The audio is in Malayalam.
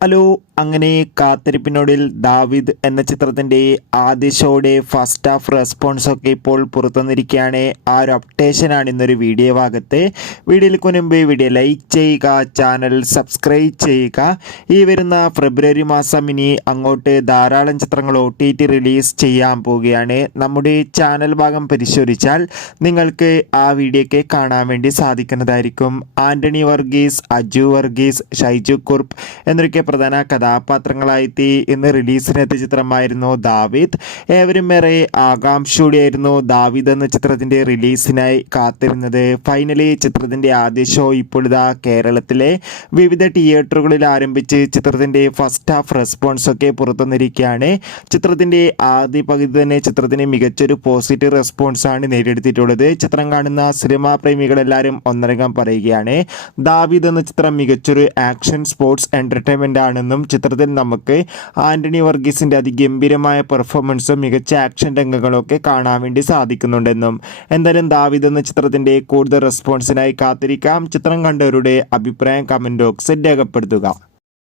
ഹലോ. അങ്ങനെ കാത്തിരിപ്പിനൊടുവിൽ ദാവീദ് എന്ന ചിത്രത്തിൻ്റെ ആദ്യ ഷോയുടെ ഫസ്റ്റ് ഹാഫ് റെസ്പോൺസൊക്കെ ഇപ്പോൾ പുറത്തുവന്നിരിക്കുകയാണ്. ആ ഒരു അപ്ഡേഷനാണ് ഇന്നൊരു വീഡിയോ ഭാഗത്ത്. വീഡിയോയിലേക്ക് മുൻപ് വീഡിയോ ലൈക്ക് ചെയ്യുക, ചാനൽ സബ്സ്ക്രൈബ് ചെയ്യുക. ഈ വരുന്ന ഫെബ്രുവരി മാസം ഇനി അങ്ങോട്ട് ധാരാളം ചിത്രങ്ങൾ OTT റിലീസ് ചെയ്യാൻ പോവുകയാണ്. നമ്മുടെ ചാനൽ ഭാഗം പരിശോധിച്ചാൽ നിങ്ങൾക്ക് ആ വീഡിയോയ്ക്ക് കാണാൻ വേണ്ടി സാധിക്കുന്നതായിരിക്കും. ആൻ്റണി വർഗീസ്, അജു വർഗീസ്, ഷൈജു കുർപ്പ് എന്നൊക്കെ പ്രധാന കഥാപാത്രങ്ങളായി ഇന്ന് റിലീസിനെത്തിയ ചിത്രമായിരുന്നു ദാവീദ്. ഏവരും ഏറെ ആകാംക്ഷയോടെയായിരുന്നു ദാവീദ് എന്ന ചിത്രത്തിൻ്റെ റിലീസിനായി കാത്തിരുന്നത്. ഫൈനലി ചിത്രത്തിൻ്റെ ആദ്യ ഷോ ഇപ്പോഴിതാ കേരളത്തിലെ വിവിധ തിയേറ്ററുകളിൽ ആരംഭിച്ച് ചിത്രത്തിൻ്റെ ഫസ്റ്റ് ഹാഫ് റെസ്പോൺസൊക്കെ പുറത്തുവന്നിരിക്കുകയാണ്. ചിത്രത്തിൻ്റെ ആദ്യ പകുതി തന്നെ ചിത്രത്തിന് മികച്ചൊരു പോസിറ്റീവ് റെസ്പോൺസാണ് നേടിയെടുത്തിട്ടുള്ളത്. ചിത്രം കാണുന്ന സിനിമാ പ്രേമികളെല്ലാവരും ഒന്നടങ്കം പറയുകയാണ് ദാവീദ് എന്ന ചിത്രം മികച്ചൊരു ആക്ഷൻ സ്പോർട്സ് എൻ്റർടൈൻമെൻ്റ് ആണെന്നും ചിത്രത്തിൽ നമുക്ക് ആൻ്റണി വർഗീസിൻ്റെ അതിഗംഭീരമായ പെർഫോമൻസും മികച്ച ആക്ഷൻ രംഗങ്ങളൊക്കെ കാണാൻ വേണ്ടി സാധിക്കുന്നുണ്ടെന്നും. എന്തായാലും ദാവീദ് എന്ന ചിത്രത്തിൻ്റെ കൂടുതൽ റെസ്പോൺസിനായി കാത്തിരിക്കാം. ചിത്രം കണ്ടവരുടെ അഭിപ്രായം കമൻറ്റ് ബോക്സിൽ രേഖപ്പെടുത്തുക.